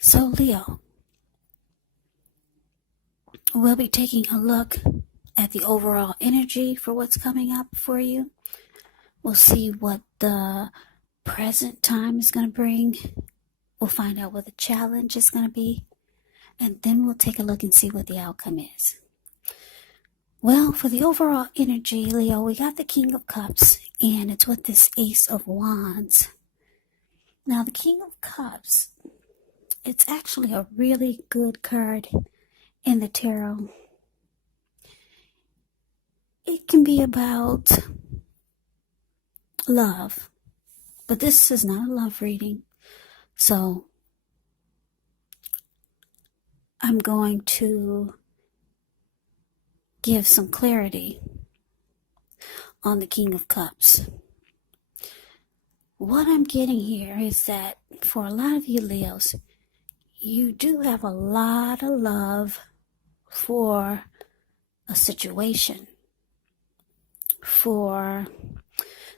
So, Leo, we'll be taking a look at the overall energy for what's coming up for you. We'll see what the present time is going to bring. We'll find out what the challenge is going to be. And then we'll take a look and see what the outcome is. Well, for the overall energy, Leo, we got the King of Cups, and it's with this Ace of Wands. Now, the King of Cups, it's actually a really good card in the tarot. It can be about love, but this is not a love reading. So I'm going to give some clarity on the King of Cups. What I'm getting here is that for a lot of you Leos, you do have a lot of love for a situation, for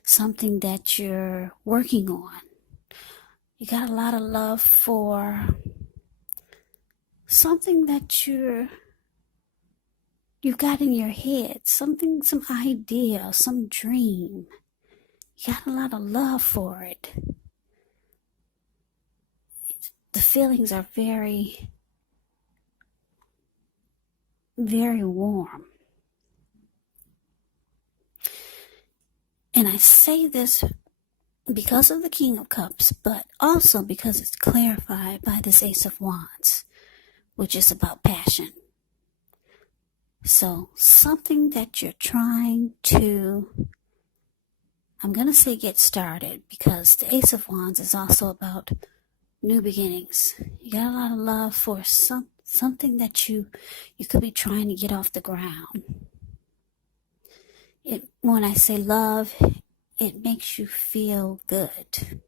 something that you're working on. You got a lot of love for something that you've got in your head, some idea, some dream. You got a lot of love for it. The feelings are very, very warm. And I say this because of the King of Cups, but also because it's clarified by this Ace of Wands, which is about passion. So something that you're trying to, I'm going to say get started, because the Ace of Wands is also about new beginnings. You got a lot of love for something that you could be trying to get off the ground. When I say love, it makes you feel good.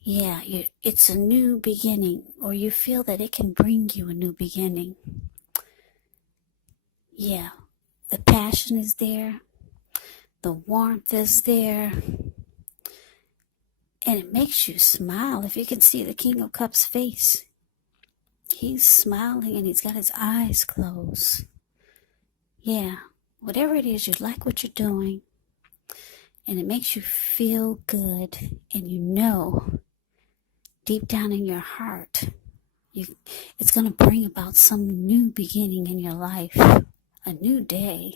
Yeah, it's a new beginning, or you feel that it can bring you a new beginning. Yeah, the passion is there, the warmth is there, and it makes you smile. If you can see the King of Cups' face, he's smiling and he's got his eyes closed. Yeah, whatever it is, you like what you're doing, and it makes you feel good, and you know deep down in your heart, it's going to bring about some new beginning in your life, a new day.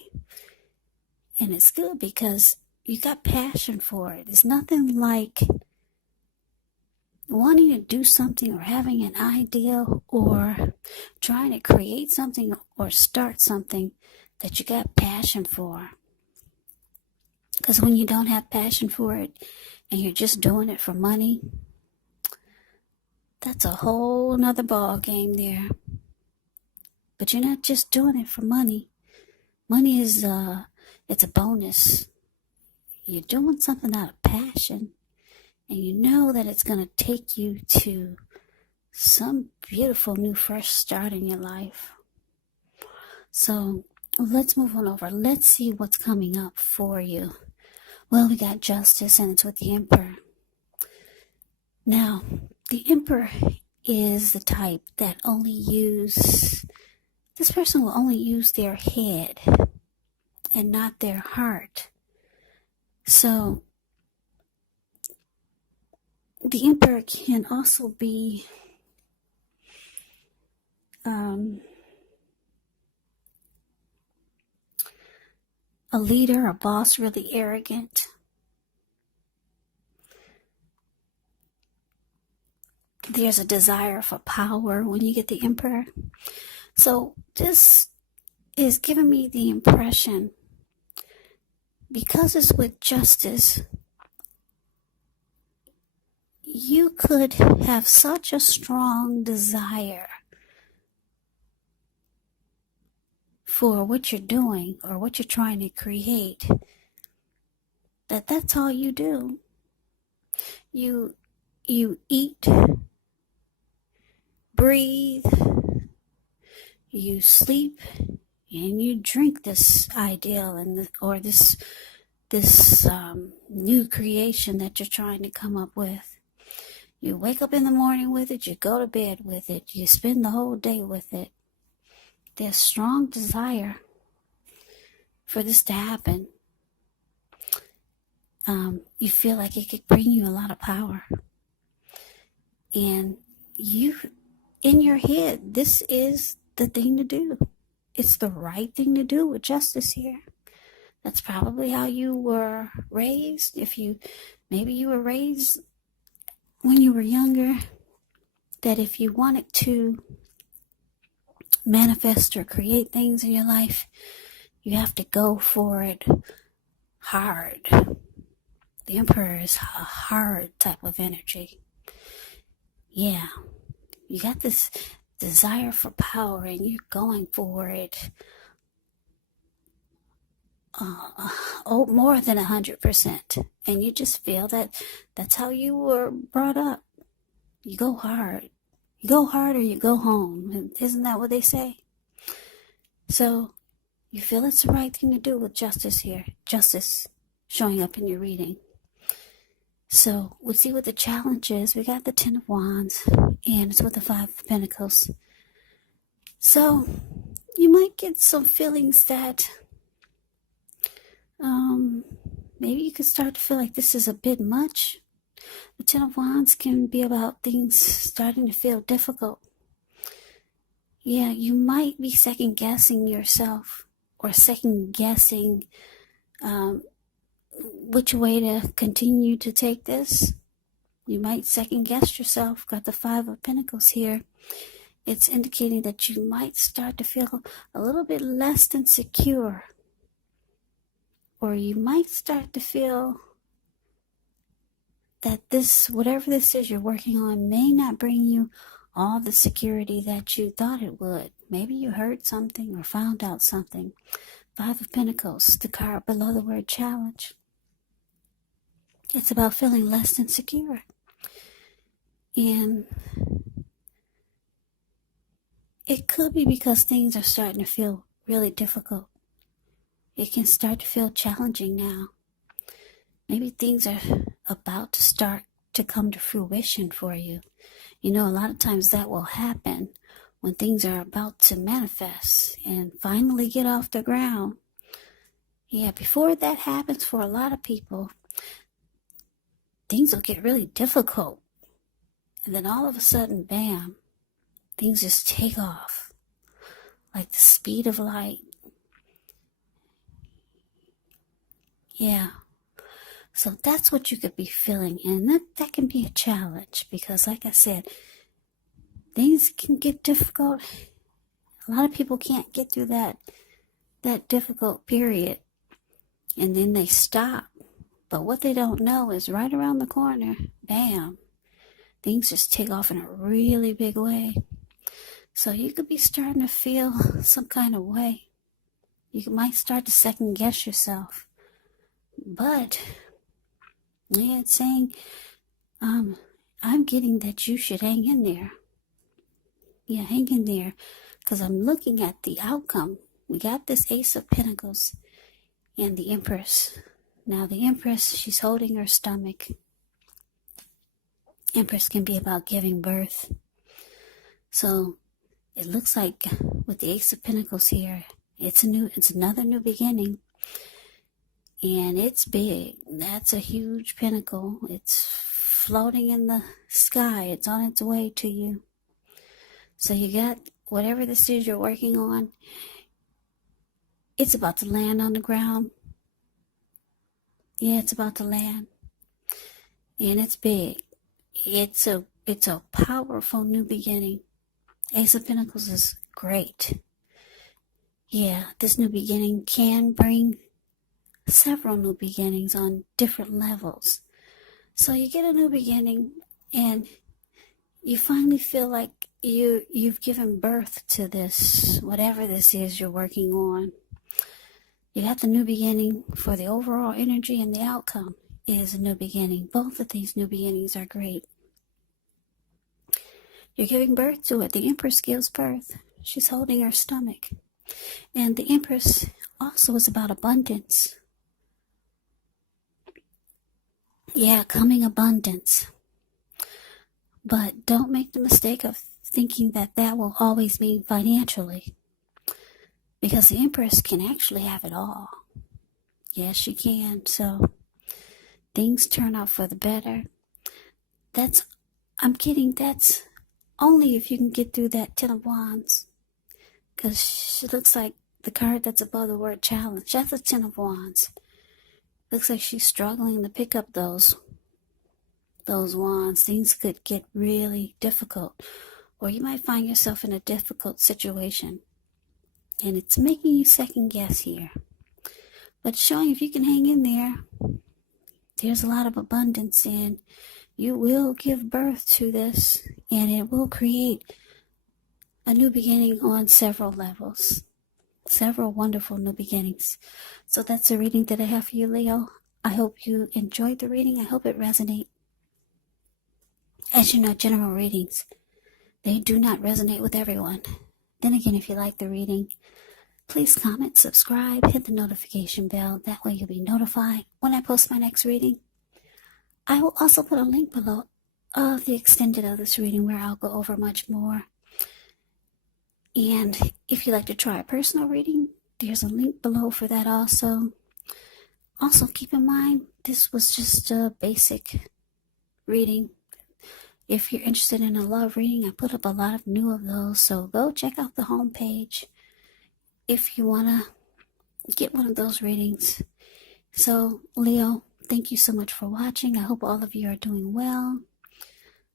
And it's good because you got passion for it. It's nothing like wanting to do something or having an idea or trying to create something or start something that you got passion for. Because when you don't have passion for it and you're just doing it for money, that's a whole nother ball game there. But you're not just doing it for money. Money is it's a bonus. You're doing something out of passion, and you know that it's going to take you to some beautiful new fresh start in your life. So let's move on over. Let's see what's coming up for you. Well, we got Justice, and it's with the Emperor. Now, the Emperor is the type that this person will only use their head and not their heart. So the Emperor can also be a leader, a boss, really arrogant. There's a desire for power when you get the Emperor. So this is giving me the impression, because it's with Justice, you could have such a strong desire for what you're doing or what you're trying to create, that's all you do. You eat, breathe, you sleep, and you drink this ideal or this new creation that you're trying to come up with. You wake up in the morning with it, you go to bed with it, you spend the whole day with it. There's strong desire for this to happen. You feel like it could bring you a lot of power. And you, in your head, this is the thing to do. It's the right thing to do with justice here. That's probably how you were raised. Maybe you were raised when you were younger, that if you wanted to manifest or create things in your life, you have to go for it hard. The Emperor is a hard type of energy. Yeah, you got this desire for power and you're going for it more than 100%. And you just feel that that's how you were brought up. You go hard. You go hard or you go home. Isn't that what they say? So you feel it's the right thing to do with justice here. Justice showing up in your reading. So we'll see what the challenge is. We got the 10 of Wands and it's with the 5 of Pentacles. So you might get some feelings that maybe you could start to feel like this is a bit much. The 10 of Wands can be about things starting to feel difficult. Yeah, you might be second guessing yourself or second guessing which way to continue to take this. You might second guess yourself. Got the 5 of Pentacles here. It's indicating that you might start to feel a little bit less than secure. Or you might start to feel that this, whatever this is you're working on, may not bring you all the security that you thought it would. Maybe you heard something or found out something. 5 of Pentacles, the card below the word challenge. It's about feeling less than secure. And it could be because things are starting to feel really difficult. It can start to feel challenging now. Maybe things are about to start to come to fruition for you. You know, a lot of times that will happen when things are about to manifest and finally get off the ground. Yeah, before that happens for a lot of people, things will get really difficult. And then all of a sudden, bam, things just take off like the speed of light. Yeah. So that's what you could be feeling. And that can be a challenge because, like I said, things can get difficult. A lot of people can't get through that difficult period. And then they stop. But what they don't know is right around the corner, bam, things just take off in a really big way. So you could be starting to feel some kind of way. You might start to second guess yourself. But yeah, it's saying, I'm getting that you should hang in there. Yeah, hang in there. Because I'm looking at the outcome. We got this Ace of Pentacles and the Empress. Now the Empress, she's holding her stomach. Empress can be about giving birth. So it looks like with the Ace of Pentacles here, it's another new beginning. And it's big. That's a huge pinnacle. It's floating in the sky. It's on its way to you. So you got whatever this is you're working on. It's about to land on the ground. Yeah, it's about to land. And it's big. It's a powerful new beginning. Ace of Pentacles is great. Yeah, this new beginning can bring several new beginnings on different levels. So you get a new beginning and you finally feel like you've given birth to this, whatever this is you're working on. You got the new beginning for the overall energy, and the outcome is a new beginning. Both of these new beginnings are great. You're giving birth to it. The Empress gives birth. She's holding her stomach. And the Empress also is about abundance. Yeah, coming abundance. But don't make the mistake of thinking that that will always mean financially, because the Empress can actually have it all. Yes, she can. So things turn out for the better. I'm kidding, that's only if you can get through that Ten of Wands. Because she looks like the card that's above the word challenge. That's a Ten of Wands. Looks like she's struggling to pick up those wands. Things could get really difficult. Or you might find yourself in a difficult situation. And it's making you second guess here. But showing if you can hang in there, there's a lot of abundance, and you will give birth to this, and it will create a new beginning on several levels. Several wonderful new beginnings. So that's the reading that I have for you, Leo. I hope you enjoyed the reading. I hope it resonates. As you know, general readings, they do not resonate with everyone. Then again, if you like the reading, please comment, subscribe, hit the notification bell. That way you'll be notified when I post my next reading. I will also put a link below of the extended of this reading where I'll go over much more. And if you'd like to try a personal reading, there's a link below for that also. Also, keep in mind, this was just a basic reading. If you're interested in a love reading, I put up a lot of new of those, so go check out the homepage if you want to get one of those readings. So, Leo, thank you so much for watching. I hope all of you are doing well.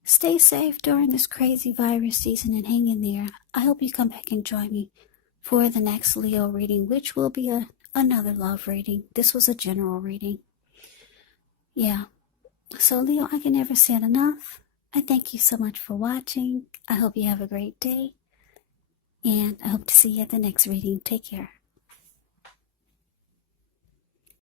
Stay safe during this crazy virus season and hang in there. I hope you come back and join me for the next Leo reading, which will be another love reading. This was a general reading. Yeah. So, Leo, I can never say it enough. I thank you so much for watching. I hope you have a great day. And I hope to see you at the next reading. Take care.